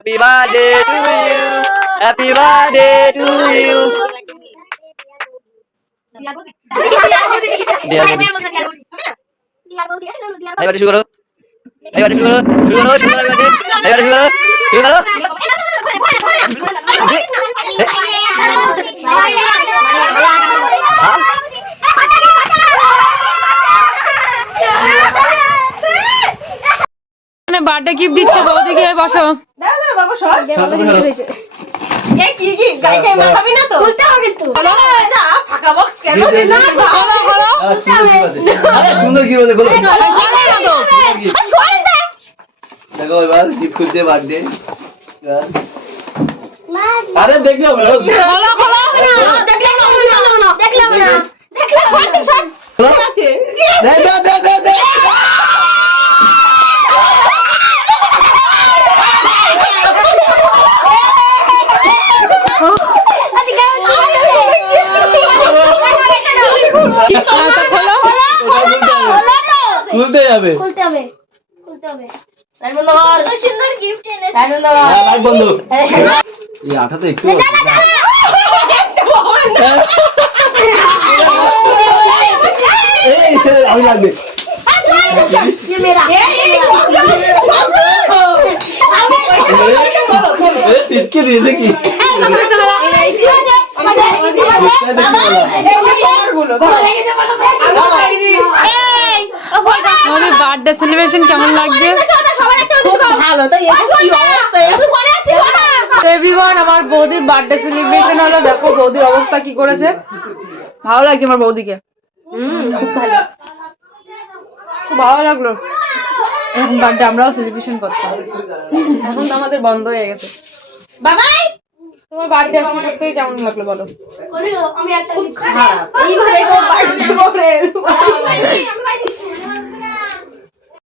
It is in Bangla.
Happy birthday to you. Happy birthday to you. Ayo birthday শুরু করো। Ayo birthday শুরু করো। শুরু করো, শুরু করো birthday। Ayo birthday শুরু করো। শুরু করো। বার্থডে গিফট দিচ্ছে বৌদিকে বসো বাবা সর কি গাইকে মাখাবি না তো খুলতে হবে তো আচ্ছা ফাঁকা বক্স কেন দিন না খোলো খোলো আরে সুন্দর কি বলে খোলো দেখো এবার গিফট খুলতে বার্থডে আরে দেখলাম না খোলো খোলো দেখলাম না দেখলাম না আছে দে দে দে দে দে খুলতে যাবে সুন্দর গিফট এনে লাইক বন্ধু এই আঠা তো একটু এই আমি লাগবে ये मेरा টিটকে দিয়ে দেখি আমাদের বার্থডে সেলিব্রেশন কেমন লাগছে ভালো তো কি অবস্থা এভরিওয়ান আমার বৌদির বার্থডে সেলিব্রেশন হলো দেখো বৌদির অবস্থা কি করেছে ভালো লাগছে আমার বৌদিকে খুব ভালো লাগলো এখন বার্থডে আমরাও সেলিব্রেশন করতাম এখন তো আমাদের বন্ধ হয়ে গেছে বাবাই তোমার বার্থডে আসলে করতে কেমন লাগলো বলো আমি আজকে খুব খারাপ এইভাবে তো বার্থডে করে